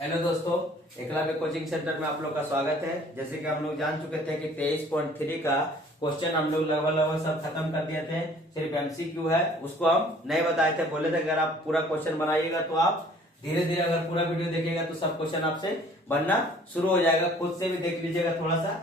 Hello दोस्तों, Eklavya coaching centre में आप लोग का स्वागत है। जैसे कि हम लोग जान चुके थे कि 23.3 का क्वेश्चन हम लोग लगभग सब खत्म कर दिए थे। सिर्फ एमसीक्यू है, उसको हम नहीं बताए थे। बोले थे अगर आप पूरा क्वेश्चन बनाइएगा तो आप धीरे धीरे अगर पूरा वीडियो देखिएगा तो सब क्वेश्चन आपसे बनना शुरू हो जाएगा। खुद से भी देख लीजिएगा थोड़ा सा।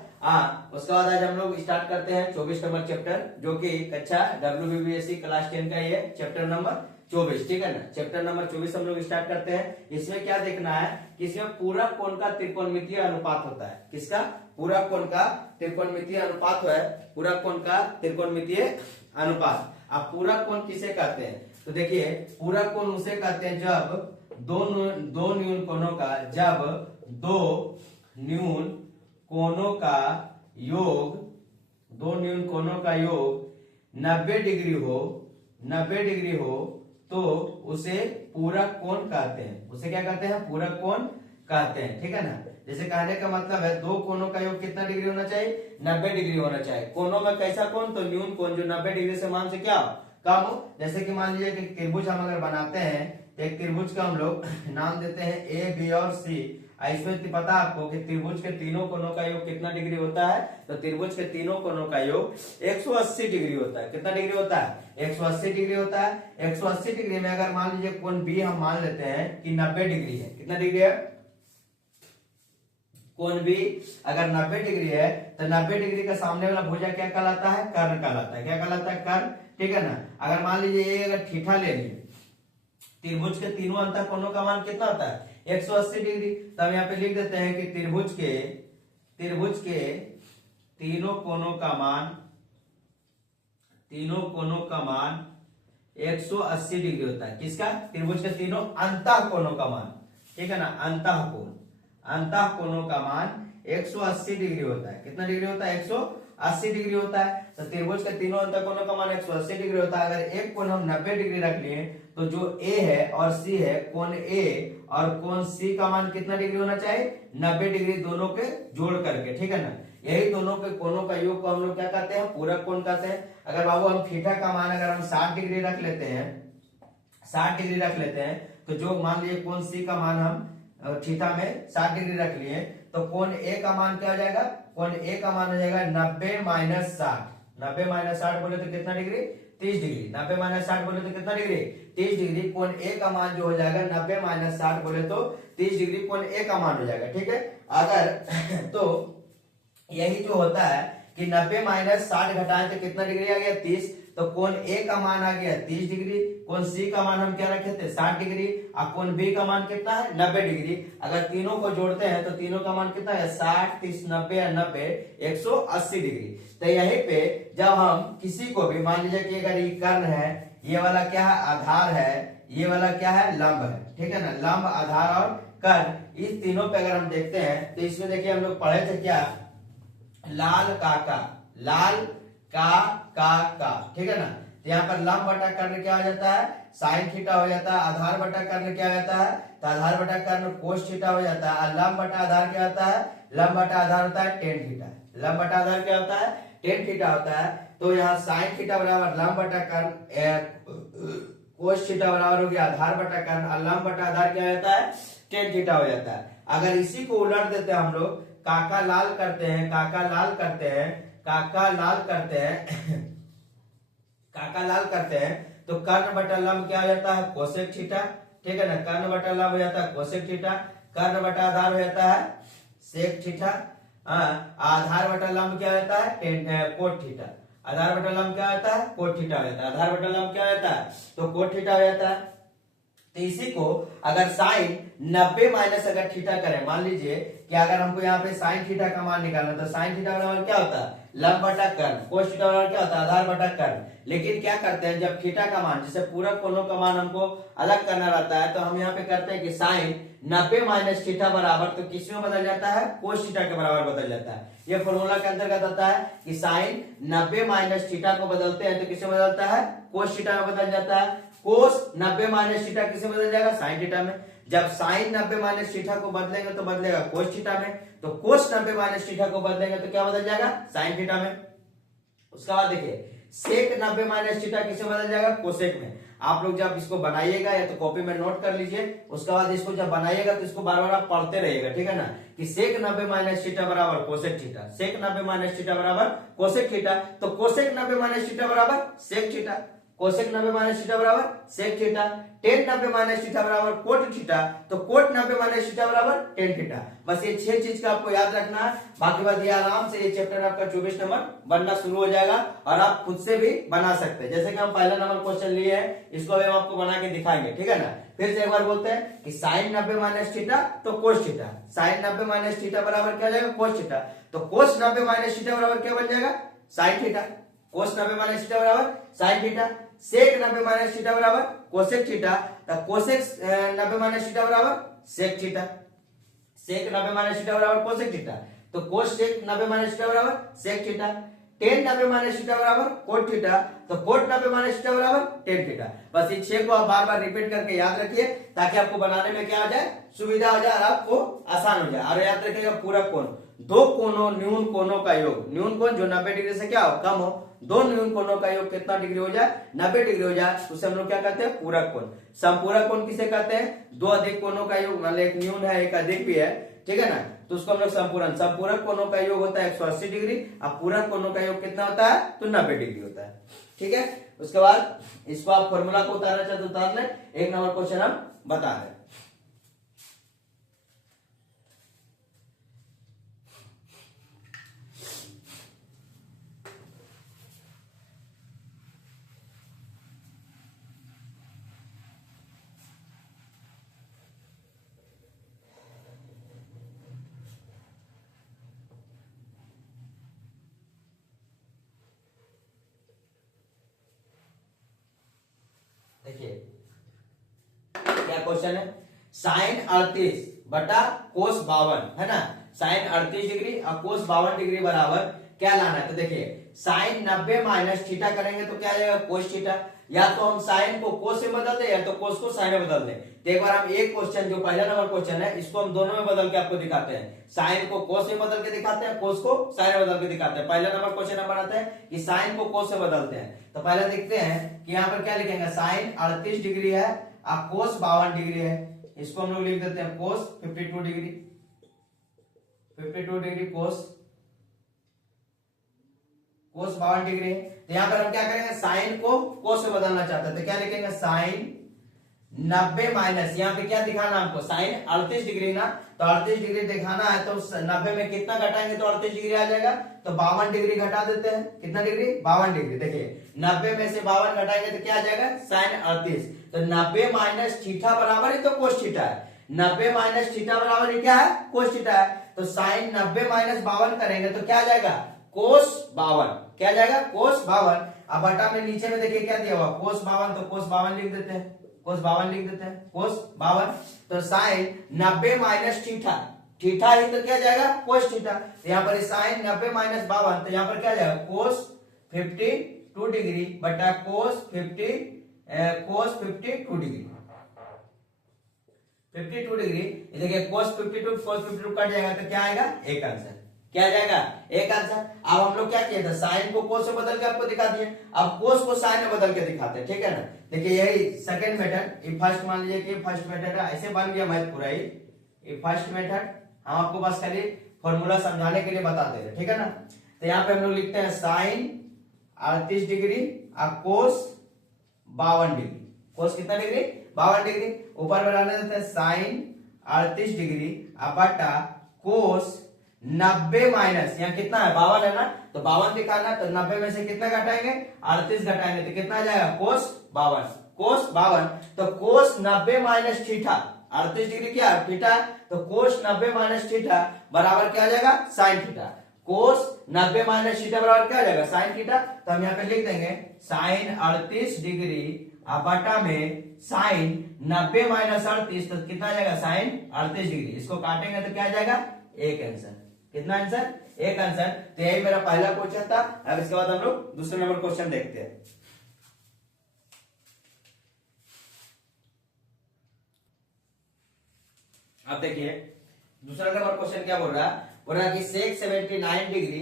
उसके बाद आज हम लोग स्टार्ट करते हैं 24 नंबर चैप्टर, जो कि कक्षा WBSC क्लास 10 का ये चैप्टर नंबर 24, ठीक है ना। चैप्टर नंबर 24 हम लोग स्टार्ट करते हैं। इसमें क्या देखना है कि इसमें पूरा कोण का त्रिकोणमितीय अनुपात होता है। किसका? पूरा कोण का त्रिकोणमितीय अनुपात है। पूरा कोण का त्रिकोणमितीय अनुपात। अब पूरा कोण किसे कहते हैं? तो देखिए, पूरा कोण उसे कहते हैं जब दो न्यून कोणों का, जब दो न्यून कोणों का योग, दो न्यून कोणों का योग 90 डिग्री हो, 90 डिग्री हो तो उसे पूरक कोण कहते हैं। उसे क्या कहते हैं? पूरक कोण कहते हैं, ठीक है ना। जैसे कहने का मतलब है दो कोणों का योग कितना डिग्री होना चाहिए? 90 डिग्री होना चाहिए। कोणों में कैसा कोण? तो न्यून कोण जो 90 डिग्री से मान से क्या कम हो। जैसे कि मान लीजिए कि त्रिभुज हम अगर बनाते हैं तो एक त्रिभुज का हम लोग नाम देते हैं ए, बी और सी। इसमें पता आपको कि त्रिभुज के तीनों कोणों का योग कितना डिग्री होता है? तो त्रिभुज के तीनों कोणों का योग 180 डिग्री होता है। कितना डिग्री होता है? 180 डिग्री होता है। 180 डिग्री में अगर मान लीजिए कोण बी हम मान लेते हैं कि 90 डिग्री है। कितना डिग्री है? कोण बी अगर 90 डिग्री है तो 90 डिग्री का सामने वाला भुजा क्या कहलाता है? कर्ण कहलाता है। क्या कहलाता है? कर्ण, ठीक है ना। अगर मान लीजिए ये अगर थीटा ले लिए, त्रिभुज के तीनों अंतः कोणों का मान कितना होता है? 180 डिग्री। तो हम यहाँ पे लिख देते हैं कि त्रिभुज के तीनों कोणों का मान, तीनों कोणों का मान 180 डिग्री होता है। किसका? त्रिभुज के तीनों अंतः कोणों का मान, ठीक है ना। अंतः कोण, अंतः कोणों का मान 180 डिग्री होता है। कितना डिग्री होता है? 180 डिग्री होता है। तो त्रिभुज के तीनों अंतः कोणों का मान 180 डिग्री होता है। अगर एक कोण हम 90 डिग्री रख लिए तो जो ए है और सी है, कोण ए और कोण सी का मान कितना डिग्री होना चाहिए? 90 डिग्री, दोनों के जोड़ करके, ठीक है ना। यही दोनों के कोणों का योग को हम लोग क्या कहते हैं? पूरक कोण कहते हैं। अगर बाबू हम थीटा का मान अगर हम 60 डिग्री रख लेते हैं, 60 डिग्री रख लेते हैं, तो जो मान लीजिए कोण सी का मान हम थीटा में 60 डिग्री रख लिए तो कोण ए का मान क्या हो जाएगा? कोण ए का मान हो जाएगा 90 माइनस 60। 90 माइनस 60 बोले तो कितना डिग्री? 30 डिग्री। 90 माइनस 60 बोले तो कितना डिग्री? 30 डिग्री। कोण ए का मान जो हो जाएगा 90 माइनस 60 बोले तो 30 डिग्री कोण ए का मान हो जाएगा, ठीक है। अगर तो यही जो होता है कि 90 माइनस 60 घटाएं तो कितना डिग्री आ गया? 30। तो कोण ए का मान आ गया 30 डिग्री। कोण सी का मान हम क्या रखे थे? 60 डिग्री। और कोण बी का मान कितना है? 90 डिग्री। अगर तीनों को जोड़ते हैं तो तीनों का मान कितना है? 60, 30, 90 और 90 180 डिग्री। तो यहीं पे जब हम किसी को भी मान लीजिए कि अगर ये कर्ण है, ये वाला क्या है? आधार है, ये वाला क्या है? लंब है, ठीक है ना। लंब, आधार और कर्ण, इस तीनों पे अगर हम देखते हैं तो इसमें देखिए हम लोग पढ़े थे क्या? लाल काका, लाल का, ठीक है ना। तो यहाँ पर लंब बटा कर्ण क्या हो जाता है? साइन थीटा हो जाता है। आधार बटा कर्ण क्या हो जाता है? तो आधार बटा कर्ण कोस थीटा हो जाता है। और लंब बटा आधार क्या होता है? लंब बटा आधार होता है टेन थीटा। लंब बटा आधार क्या होता है? टेन थीटा होता है। तो यहाँ साइन थीटा बराबर लंब बटा कर्ण, कोस थीटा बराबर हो गया आधार बटा कर्ण, और लंब बटा आधार क्या होता है? टेन थीटा हो जाता है। अगर इसी को उलट देते हैं हम लोग, काका लाल करते हैं, काका लाल करते हैं, काका लाल करते हैं काका लाल करते हैं, तो कर्ण बटा लंब क्या हो जाता है? कोसेक थीटा, ठीक है ना। कर्ण बटा लंब हो जाता है कोसेक थीटा। कर्ण बटा आधार हो जाता है सेक थीटा। आधार बटा लंब क्या होता है? Cot theta. आधार बटा लंब क्या होता है? कोट थीटा हो जाता है। आधार बटा लंब क्या होता है? तो कोट थीटा हो जाता है। तो इसी को अगर साइन 90 माइनस अगर थीटा करें, मान लीजिए कि अगर हमको यहाँ पे साइन थीटा का मान निकालना, तो साइन थीटा बराबर क्या होता है? लंब बटा कर्ण। कोस थीटा बराबर क्या होता है? आधार बटा कर्ण। लेकिन क्या करते हैं, जब थीटा का मान, जैसे पूरक कोणों का मान हमको अलग करना रहता है, तो हम यहाँ पे करते हैं कि साइन 90 माइनस थीटा बराबर, तो किस में बदल जाता है? कोस थीटा के बराबर बदल जाता है। ये फॉर्मूला के अंतर्गत आता है कि साइन 90 माइनस थीटा को बदलते हैं तो किसमें बदलता है? कोस थीटा में बदल जाता है। कोस 90 माइनस थीटा किसे बदल जाएगा? साइन थीटा में। जब साइन 90 माइनस थीटा को बदलेंगे तो बदलेगा कोस थीटा में। तो कोस 90 माइनस थीटा को बदलेंगे तो क्या बदल जाएगा? साइन थीटा में। उसके बाद देखिए सेक 90 माइनस थीटा किसे बदल जाएगा, कोसेक में। आप लोग जब इसको बनाइएगा या तो कॉपी में नोट कर लीजिए, उसके बाद इसको जब बनाइएगा तो इसको बार बार आप पढ़ते रहिएगा, ठीक है ना, कि सेक 90 माइनस थीटा बराबर cosec theta, sec 90 minus theta बराबर कोसेक थीटा। तो कोसेक 90 माइनस थीटा बराबर sec theta, cosec 90 minus theta बराबर sec theta, tan 90 minus theta बराबर कोट थीटा, तो कोट 90 माइनस थीटा बराबर टेन थीटा। बस ये 6 चीज का आपको याद रखना है। बाकी बात ये आराम से ये चैप्टर आपका 24 नंबर बनना शुरू हो जाएगा और आप खुद से भी बना सकते हैं। जैसे कि हम पहला नंबर क्वेश्चन लिए हैं, इसको अभी हम आपको बना के दिखाएंगे, ठीक है ना। फिर से एक बार बोलते हैं कि साइन 90 माइनस थीटा तो cos theta, sine 90 minus theta बराबर क्या हो जाएगा, कोस थीटा। तो कोस 90 माइनस थीटा बराबर क्या बन जाएगा, sine theta, cos 90 minus theta बराबर sine theta. Sec 90 minus theta बराबर कोसेक थीटा, तो कोसेक 90 माइनस थीटा बराबर sec theta, sec 90 minus theta बराबर कोसेक थीटा, तो कोस सेक 90 माइनस थीटा बराबर sec theta. Tan 90 minus theta बराबर cot theta, तो cot 90 minus theta बराबर tan theta. बस इन 6 को आप बार बार रिपीट करके याद रखिए ताकि आपको बनाने में क्या हो जाए, सुविधा हो जाए और आपको आसान हो जाए। और याद रखिएगा पूरक कोण, दो कोणों न्यून कोणों का योग, न्यून कोण जो 90 डिग्री से क्या हो, कम हो, दो न्यून कोणों का योग कितना डिग्री हो जाए, 90 डिग्री हो जाए, उसे हम लोग क्या कहते हैं, पूरक कोण। समपूरक कोण किसे कहते हैं, दो अधिक कोणों का योग, मतलब एक न्यून है एक अधिक भी है, ठीक है ना, तो उसको हम लोग संपूर्ण, संपूरक कोणों का योग होता है 180 डिग्री, अब पूरक कोणों का योग कितना होता है, तो 90 डिग्री होता है, ठीक है। उसके बाद इसको आप फॉर्मूला को उतारना चाहते उतार लें। एक नंबर क्वेश्चन हम बता रहे हैं। देखिए क्या क्वेश्चन है, साइन 38 बटा कोस 52 है ना, साइन 38 डिग्री और कोस 52 डिग्री बराबर क्या लाना है। तो देखिए साइन 90 माइनस थीटा करेंगे तो क्या आ जाएगा, कोस थीटा। या तो हम साइन को कोस से बदल दे या तो कोस को साइन में बदल दे। तो एक बार हम एक क्वेश्चन जो पहला नंबर क्वेश्चन है इसको हम दोनों में बदल के आपको दिखाते हैं, साइन को कोस में बदल के दिखाते हैं, कोस को साइन में बदल के दिखाते हैं। पहला नंबर क्वेश्चन हम बनाते हैं कि साइन को कोस से बदलते हैं। तो पहले देखते हैं कि यहाँ पर क्या लिखेंगे, साइन 38 डिग्री है और कोस 52 डिग्री है, इसको हम लोग लिख देते हैं कोस 52 डिग्री, 52 डिग्री कोस 52 डिग्री है। तो यहाँ पर हम क्या करेंगे, साइन को कोस में बदलना चाहते हैं तो क्या लिखेंगे, साइन 90 माइनस, यहाँ पे क्या दिखाना हमको, साइन 38 डिग्री ना, तो 38 डिग्री दिखाना है तो 90 में कितना घटाएंगे तो 38 डिग्री आ जाएगा, तो 52 डिग्री घटा देते हैं। कितना डिग्री, 52 डिग्री। देखिए 90 में से 52 घटाएंगे तो क्या आ जाएगा, साइन 38। तो 90 माइनस थीटा बराबर ही तो कोस थीटा है, 90 माइनस थीटा बराबर ही क्या है, कोस थीटा है। तो साइन 90 माइनस 52 करेंगे तो क्या आ जाएगा, कोस 52, क्या आ जाएगा, कोस 52। अब बटा में नीचे में देखिए क्या दिया हुआ, कोस 52, तो कोस 52 लिख देते हैं, कोस 52 लिख देते हैं, कोस 52। तो साइन 90 माइनस थीटा, थीटा ही तो क्या जाएगा, कोस थीटा। तो यहाँ पर साइन 90 माइनस 52, तो यहाँ पर क्या जाएगा, कोस 52 डिग्री बटा कोस 52 डिग्री, 52 डिग्री। देखिए कोस 52 कट जाएगा तो क्या आएगा, एक आंसर, क्या जाएगा, एक आंसर। अब हम लोग क्या किए थे, साइन को कोस से बदल के आपको दिखा दिए, अब कोस को साइन में बदल के दिखाते हैं, ठीक है ना। देखिए यही सेकंड मेथड, ये फर्स्ट मान लीजिए कि फर्स्ट मेथड है, ऐसे बन गया मैथ पूरा ही, ये फर्स्ट मेथड हम आपको बस खाली फॉर्मूला समझाने के लिए बताते हैं, ठीक है ना। तो यहाँ पे हम लोग लिखते हैं साइन 38 डिग्री और कोस 52 डिग्री, कोस कितना डिग्री, 52 डिग्री। ऊपर बढ़ाने देते हैं साइन 38 डिग्री बटा कोस 90 माइनस, यहाँ कितना है, 52 है ना, तो 52 दिखाना, तो 90 में से कितना घटाएंगे, 38 घटाएंगे तो कितना आ जाएगा, कोस 52, कोस 52। तो कोस 90 माइनस थीटा, 38 डिग्री क्या थीटा, तो कोस 90 माइनस थीटा बराबर क्या आ जाएगा, sine theta. Cos 90 minus theta बराबर क्या आ जाएगा, साइन थीटा। तो हम यहाँ पे लिख देंगे साइन 38 डिग्री बटा में साइन 90 माइनस 38, तो कितना आ जाएगा, साइन 38 डिग्री। इसको काटेंगे तो क्या आ जाएगा, एक आंसर। कितना आंसर, एक आंसर। तो यही मेरा पहला क्वेश्चन था। अब इसके बाद हम लोग दूसरे नंबर क्वेश्चन देखते हैं। अब देखिए दूसरा नंबर क्वेश्चन क्या बोल रहा है कि सेक 79 डिग्री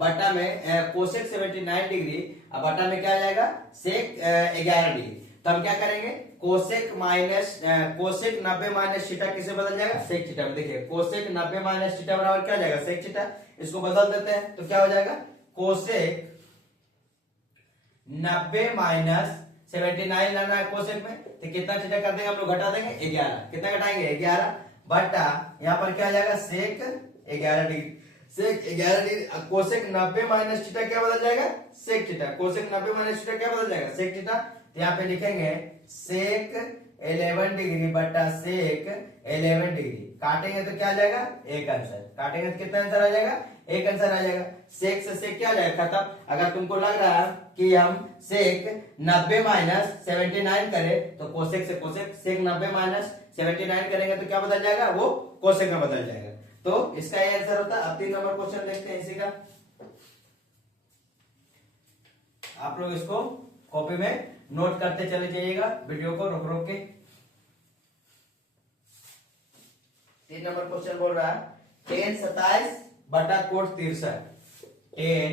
बटा में कोसेक 79 डिग्री अब बटा में क्या आ जाएगा सेक 11 डिग्री। तो हम क्या करेंगे कोसेक 90 माइनस थीटा किसे बदल जाएगा सेक थीटा में। देखिए कोसेक 90 माइनस थीटा बराबर क्या हो जाएगा सेक थीटा। इसको बदल देते हैं तो क्या हो जाएगा कोसेक 90 माइनस 79 लाना है कोसेक में, तो कितना थीटा कर देंगे हम लोग घटा देंगे 11। कितना घटाएंगे 11 बटा यहाँ पर क्या आ जाएगा sec 11 degree. Sec 11 degree cosec 90 minus theta क्या बदल जाएगा sec theta. Cosec 90 minus theta क्या बदल जाएगा सेक थीटा। तो यहाँ पे लिखेंगे सेक 11 डिग्री बटा सेक 11 डिग्री। काटेंगे तो क्या आ जाएगा एक आंसर। काटेंगे तो कितना आंसर आ जाएगा एक आंसर आ जाएगा। सेक से सेक क्या आ जाएगा खत्म। अगर तुमको लग रहा है कि हम सेक 90 माइनस 79 करें तो कोसेक से कोसेक सेक 90 माइनस 79 करेंगे तो क्या बदल जाएगा वो कोसेक में बदल जाएगा। तो इसका ये आंसर होता है। अब 3 नंबर क्वेश्चन देखते हैं इसी का। आप लोग इसको कॉपी में नोट करते चले जाइएगा वीडियो को रोक रोक के। 3 नंबर क्वेश्चन बोल रहा है tan 27 बटा कोट 63। tan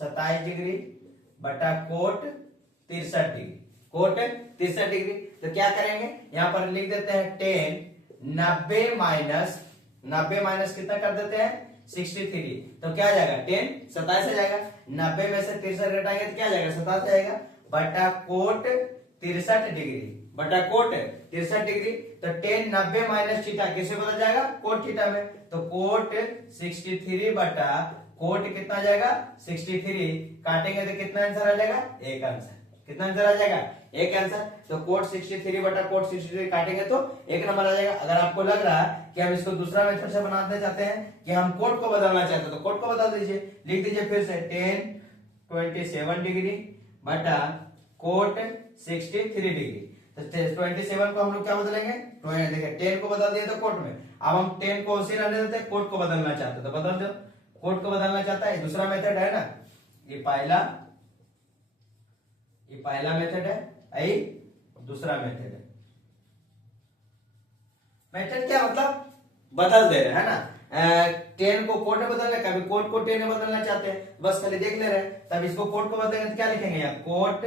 27 डिग्री बटा कोट 63 डिग्री। कोट 63 डिग्री तो क्या करेंगे यहाँ पर लिख देते हैं tan 90 माइनस कितना कर देते हैं 63। तो क्या आ जाएगा tan 27 आ जाएगा। 90 में से 63 घटाएंगे तो क्या आ जाएगा 27 आएगा बटा कोट 63 डिग्री। बटा कोट 63 डिग्री तो tan 90 माइनस थीटा किसे बदल जाएगा कोट थीटा में। तो कोट 63 बटा कोट कितना आ जाएगा 63। काटेंगे तो कितना आंसर आ जाएगा एक आंसर। कितना आंसर आ जाएगा एक आंसर। तो कोट 63 बटा कोट 63 काटेंगे तो एक नंबर आ जाएगा। अगर आपको लग रहा है कि हम इसको दूसरा मेथड से बनाते चाहते हैं कि हम कोट को बदलना चाहते हैं तो कोट को बदल दीजिए। लिख दीजिए फिर से tan 27 डिग्री बटा कोट 63 डिग्री। तो 27 को हम लोग क्या बदलेंगे देखिए 10 को बदल दिए तो कोट में। अब हम 10 को उसी रहने देते हैं कोट को बदलना चाहते हैं तो बदल दो। कोट को बदलना चाहता है दूसरा मेथड है ना ये पहला मेथड है आई दूसरा मेथड है। मेथड क्या मतलब बदल दे रहे हैं ना। 10 को कोट में बदल रहे कभी कोट को 10 में बदलना चाहते हैं बस खाली देख ले रहे हैं। तब इसको कोट को बदलेंगे तो क्या लिखेंगे यहाँ कोट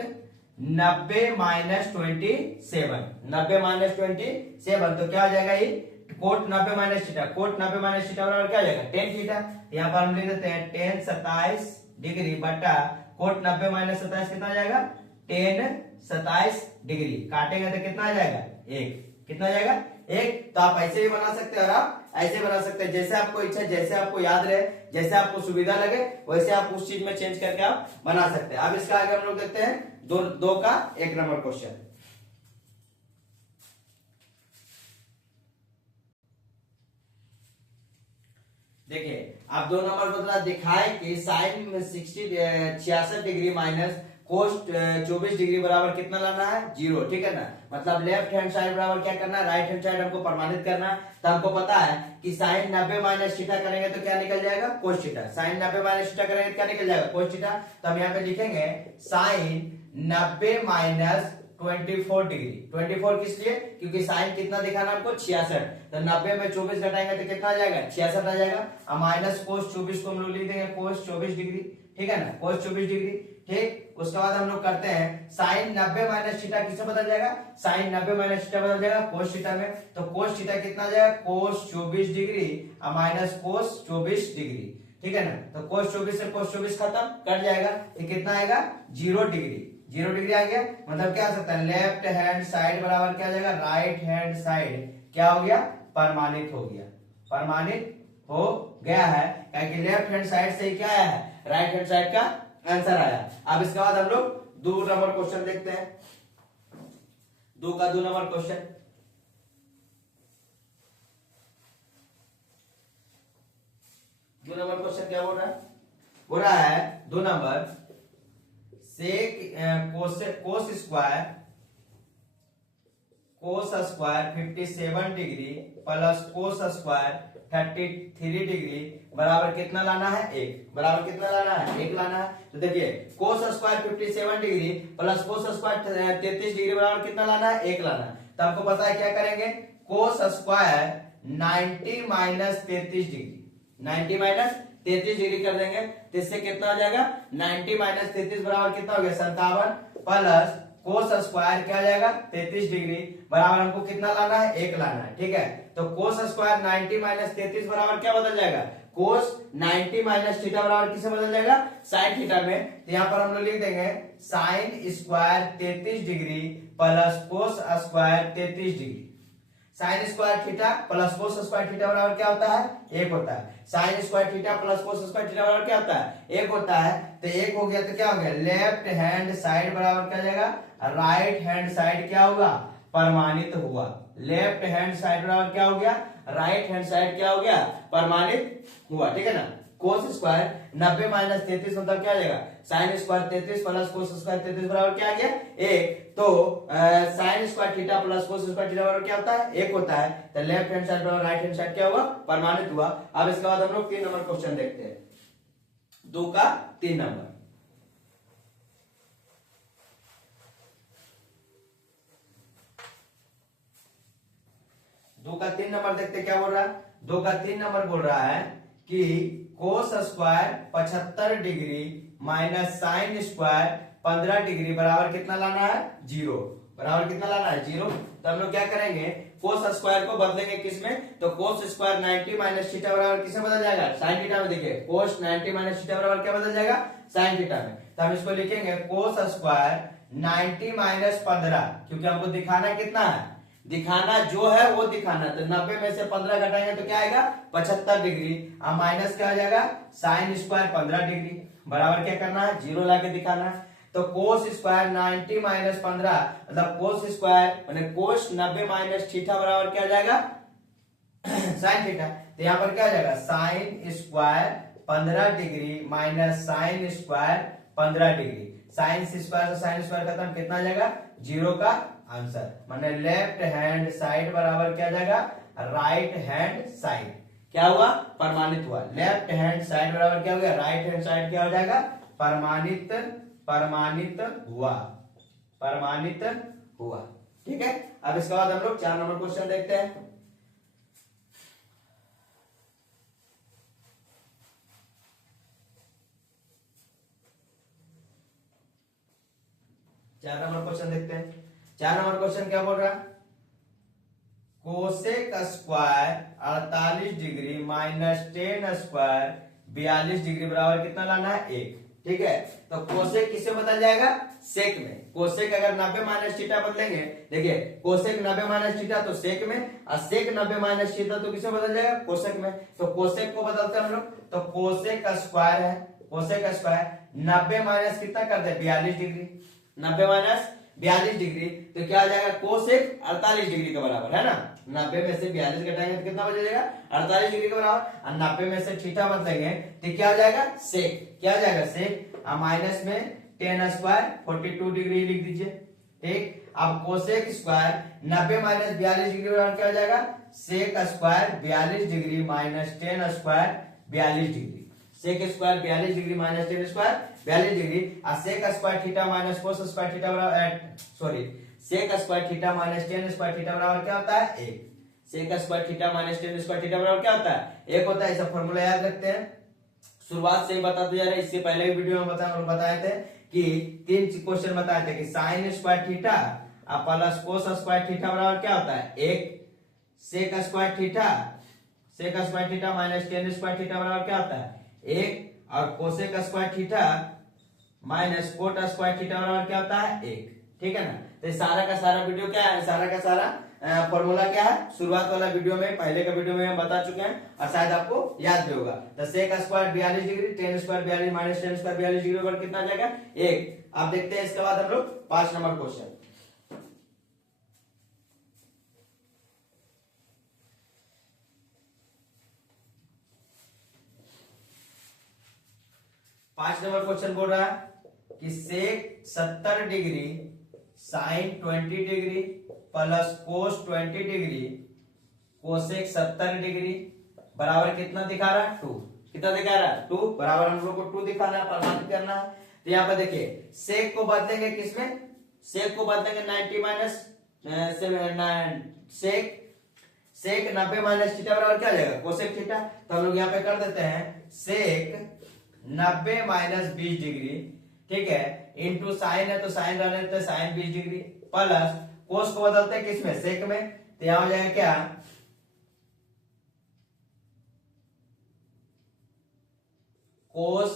90 माइनस 27। 90 माइनस 27 तो क्या आ जाएगा ये cot 90 minus theta. Cot 90 minus theta बराबर क्या आ जाएगा tan थीटा। यहाँ पर हम लिख देते हैं tan 27 डिग्री बटा कोट 90 माइनस 27 कितना आ जाएगा tan 27 डिग्री। काटेंगे तो कितना आ जाएगा एक। कितना आ जाएगा एक। तो आप ऐसे भी बना सकते हैं और आप ऐसे बना सकते हैं जैसे आपको इच्छा जैसे आपको याद रहे जैसे आपको सुविधा लगे वैसे आप उस चीज में चेंज करके आप बना सकते हैं। अब इसका आगे हम लोग देखते हैं दो का 1 नंबर क्वेश्चन। देखिए आप 2 नंबर बदला दिखाए कि sine 66 degree minus cos 24 degree बराबर कितना लाना है 0। ठीक है ना। मतलब लेफ्ट हैंड साइड बराबर क्या करना है राइट हैंड साइड हमको प्रमाणित करना है। तो हमको पता है कि साइन 90 माइनस थीटा करेंगे तो क्या निकल जाएगा cos theta. Sine 90 minus theta करेंगे तो क्या निकल जाएगा कोस थीटा। तो हम यहाँ पे लिखेंगे साइन 90 माइनस 24 डिग्री। 24 किस लिए क्योंकि साइन कितना दिखाना हमको 66। तो 90 में 24 घटाएंगे तो कितना आ जाएगा 66 आ जाएगा। अब माइनस कोस 24 को हम लोग लिख देंगे कोस 24 डिग्री। ठीक है ना कोस 24 डिग्री। ठीक उसके बाद हम लोग करते हैं साइन 90 माइनस थीटा किससे बदल जाएगा साइन 90 माइनस थीटा बदल जाएगा कोस थीटा में। तो कोस थीटा कितना आ जाएगा कोस 24 डिग्री और माइनस कोस 24 डिग्री। ठीक है ना। तो कोस 24 से कोस 24 खत्म कट जाएगा तो कितना आएगा 0 डिग्री। 0 डिग्री आ गया मतलब क्या आ सकता है लेफ्ट हैंड साइड बराबर क्या आ जाएगा राइट हैंड साइड क्या हो गया प्रमाणित हो गया। प्रमाणित हो गया है क्योंकि लेफ्ट हैंड साइड से ही क्या आया है राइट हैंड साइड का आंसर आया। अब इसके बाद हम लोग 2 नंबर क्वेश्चन देखते हैं। 2 का 2 नंबर क्वेश्चन। दो नंबर क्वेश्चन क्या बोल रहा है 2 number sec cos square 57 degree plus cos square 33 degree बराबर कितना लाना है 1। बराबर कितना लाना है 1 लाना है। तो देखिए कोस square 57 degree plus cos square 33 degree बराबर कितना लाना है 1 लाना है। तो आपको पता है क्या करेंगे cos square 90 minus 33 degree 90 minus 33 degree कर देंगे तो इससे कितना हो जाएगा 90 माइनस 33 बराबर कितना हो गया 57 प्लस कोस स्क्वायर क्या हो जाएगा 33 डिग्री बराबर हमको कितना लाना है 1 लाना है। ठीक है, तो कोस स्क्वायर 90 माइनस 33 बराबर क्या बदल जाएगा कोस 90 माइनस थीटा बराबर किसे बदल जाएगा साइन थीटा में। तो यहाँ पर हम लोग लिख देंगे sine square 33 degree plus cos square 33 degree. Sign square theta plus cos square theta बराबर क्या होता है 1 होता है। Sign square theta plus cos square theta बराबर क्या होता है 1 होता है। तो 1 हो गया तो क्या हो गया लेफ्ट हैंड साइड बराबर क्या हो जाएगा राइट हैंड साइड क्या होगा परमाणित हुआ। लेफ्ट हैंड साइड बराबर क्या हो गया राइट हैंड साइड क्या हो गया परमाणित हुआ। ठीक है ना, कोस स्क्वायर 90 माइनस 33 मतलब क्या आ जाएगा sine square 33 plus cos square 33 बराबर क्या आ गया 1। तो sign square theta plus cos square theta बराबर क्या होता है 1 होता है। तो लेफ्ट हैंड साइड बराबर राइट हैंड साइड क्या हुआ परमाणित हुआ। अब इसके बाद हम लोग 3 नंबर क्वेश्चन देखते हैं, 2 का 3 नंबर। दो का 3 नंबर देखते क्या बोल रहा है 2 का 3 नंबर बोल रहा है कि cos square 75 degree minus sine square 15 degree बराबर कितना लाना है 0 बराबर कितना लाना है 0। तो हम लोग क्या करेंगे कोस स्क्वायर को बदलेंगे किसमें तो कोस स्क्वायर 90 माइनस थीटा बराबर किसमें बदल जाएगा साइन थीटा में। देखिए कोस 90 माइनस थीटा बराबर क्या बदल जाएगा साइन थीटा में। तो हम इसको लिखेंगे कोस स्क्वायर 90 माइनस 15 क्योंकि हमको दिखाना कितना है दिखाना जो है वो दिखाना। तो 90 में से 15 घटाएंगे तो क्या आएगा 75 डिग्री। अब माइनस क्या आ जाएगा साइन स्क्वायर 15 डिग्री बराबर क्या करना है 0 लाके दिखाना है। तो कोस स्क्वायर 90 माइनस 15 मतलब कोस स्क्वायर माने कोस 90 माइनस थीटा बराबर क्या आ जाएगा साइन थीटा। तो यहाँ पर क्या आ जाएगा sine square 15 degree minus sine square 15 degree. Sine square से साइन स्क्वायर खत्म कितना आ जाएगा 0 का आंसर। माने लेफ्ट हैंड साइड बराबर क्या जाएगा राइट हैंड साइड क्या हुआ परमाणित हुआ। लेफ्ट हैंड साइड बराबर क्या हो गया राइट हैंड साइड क्या हो जाएगा परमाणित हुआ। ठीक है, अब इसके बाद हम लोग 4 नंबर क्वेश्चन देखते हैं। चार नंबर क्वेश्चन देखते हैं। 4 नंबर क्वेश्चन क्या बोल रहा है cosec square 48 degree minus tan square 42 degree बराबर कितना लाना है 1। ठीक है, तो कोसेक किसे बदल जाएगा सेक में। कोसेक अगर 90 माइनस थीटा बदलेंगे देखिए कोसेक 90 माइनस थीटा तो सेक में और सेक 90 माइनस थीटा तो किसे बदल जाएगा कोसेक में। तो कोसेक को बदलते हैं हम लोग तो कोसेक स्क्वायर है कोसेक स्क्वायर 90 माइनस कितना कर दे 42 डिग्री 90 माइनस 42 डिग्री तो क्या आ जाएगा कोसेक 48 डिग्री के बराबर है ना। 90 में से 42 घटाएंगे तो कितना बच जाएगा 48 डिग्री के बराबर और 90 में से थीटा बदलेंगे तो क्या आ जाएगा सेक क्या आ जाएगा सेक और माइनस में टेन स्क्वायर 42 डिग्री लिख दीजिए। ठीक, अब कोसेक स्क्वायर 90 माइनस 42 डिग्री बराबर क्या हो जाएगा sec square 42 degree minus tan square 42 degree. Sec square 42 degree minus tan square 42 degree और sec square theta minus cos square theta बराबर sorry sec square theta minus tan square theta बराबर क्या होता है 1। Sec square theta minus tan square theta बराबर क्या होता है 1 होता है। ऐसा फॉर्मूला याद रखते हैं, शुरुआत से ही बताते जा रहे हैं। इससे पहले भी वीडियो में बताए थे कि 3 क्वेश्चन बताए थे कि sine square theta plus cos square theta बराबर क्या होता है 1। Sec square theta minus tan square theta बराबर क्या होता है 1 और cosec square theta minus cot square theta बराबर क्या होता है 1। ठीक है ना, तो सारा का सारा वीडियो क्या है सारा का सारा फॉर्मूला क्या है शुरुआत वाला वीडियो में पहले का वीडियो में हम बता चुके हैं और शायद आपको याद भी होगा। तो sec square 42 degree tan square 42 minus tan square 42 degree पर कितना आ जाएगा 1। अब देखते हैं इसके बाद हम लोग 5 नंबर क्वेश्चन। पांच नंबर क्वेश्चन बोल रहा है कि सेक 70 डिग्री साइन 20 डिग्री प्लस कोस 20 डिग्री कोसेक 70 डिग्री बराबर कितना दिखा रहा है 2। कितना दिखा रहा है 2 बराबर हम लोग को 2 दिखाना है प्रमाणित करना है। तो यहाँ पर देखिए सेक को बदलेंगे किसमें सेक को बदलेंगे 90 माइनस सेक 90 माइनस थीटा बराबर क्या आ जाएगा कोसेक थीटा। तो हम लोग यहाँ पे कर देते हैं सेक 90 माइनस 20 डिग्री, ठीक है, इंटू साइन है तो साइन रहने देते हैं साइन 20 डिग्री, प्लस कोस को बदलते हैं किसमें सेक में, तो यहां हो जाएगा क्या कोस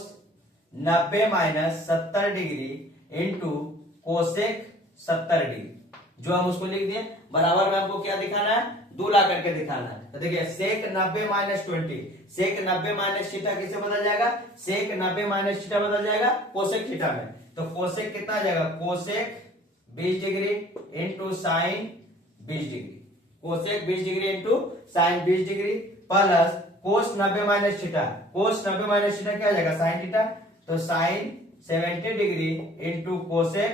90 minus 70 degree into cosec 70 degree, जो हम उसको लिख दिए बराबर में हमको क्या दिखाना है 2 ला करके दिखाना है। तो देखिए सेक 90 माइनस 20, सेक 90 माइनस थीटा किससे बदल जाएगा सेक 90 माइनस थीटा बदल जाएगा कोसेक थीटा में। तो कोसेक कितना आ जाएगा cosec 20 degree into sine 20 degree, cosec 20 degree into sine 20 degree, plus cos 90 minus theta, cos 90 minus theta क्या आ जाएगा साइन थीटा, तो sine 70 degree into cosec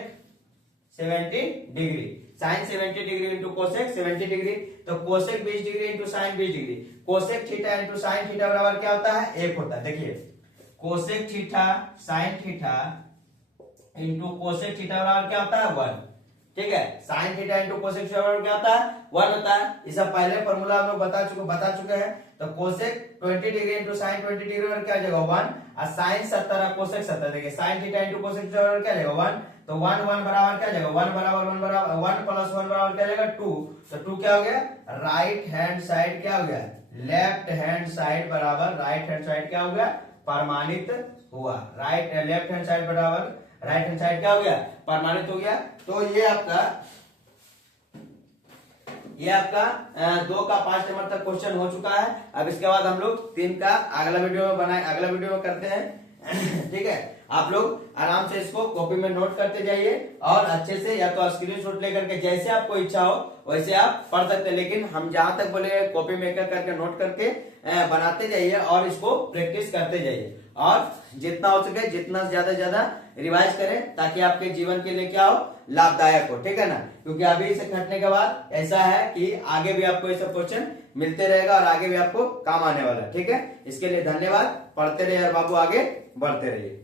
70 degree, sine 70 degree into cosec 70 degree, तो cosec 20 degree into sine 20 degree, cosec theta into sine theta बराबर क्या होता है 1 होता है। देखिए cosec theta sine theta into cosec theta बराबर क्या होता है 1, ठीक है, sine theta into cosec theta बराबर क्या होता है 1 होता है। इसका पहले फॉर्मूला हम लोग बता चुके हैं। तो cosec 20 degree into sine 20 degree बराबर क्या आ जाएगा 1, और साइन 70 कोसेक 70, देखिए sine theta into cosec theta बराबर क्या आ जाएगा 1, तो 1 1 बराबर क्या आ जाएगा 1 बराबर 1 बराबर 1 प्लस 1 बराबर क्या आ जाएगा 2, तो 2 क्या हो गया राइट हैंड साइड क्या हो गया लेफ्ट हैंड साइड बराबर राइट हैंड साइड क्या हो गया प्रमाणित हुआ, राइट लेफ्ट हैंड साइड बराबर राइट हैंड साइड क्या हो गया प्रमाणित हो गया। तो ये आपका 2 का 5 नंबर तक क्वेश्चन हो चुका है। अब इसके बाद हम लोग 3 का अगला वीडियो में करते हैं ठीक है, आप लोग आराम से इसको कॉपी में नोट करते जाइए और अच्छे से या तो स्क्रीनशॉट लेकर के जैसे आपको इच्छा हो वैसे आप पढ़ सकते हैं, लेकिन हम जहां तक बोले कॉपी में करके नोट करके बनाते जाइए और इसको प्रैक्टिस करते जाइए, और जितना हो सके जितना ज्यादा रिवाइज करें ताकि आपके जीवन के लिए क्या हो लाभदायक हो, ठीक है ना, क्योंकि अभी से घटने के बाद ऐसा है कि आगे भी आपको ये सब क्वेश्चन मिलते रहेगा और आगे भी आपको काम आने वाला है, ठीक है। इसके लिए धन्यवाद, पढ़ते रहिए और बाबू आगे बढ़ते रहिए।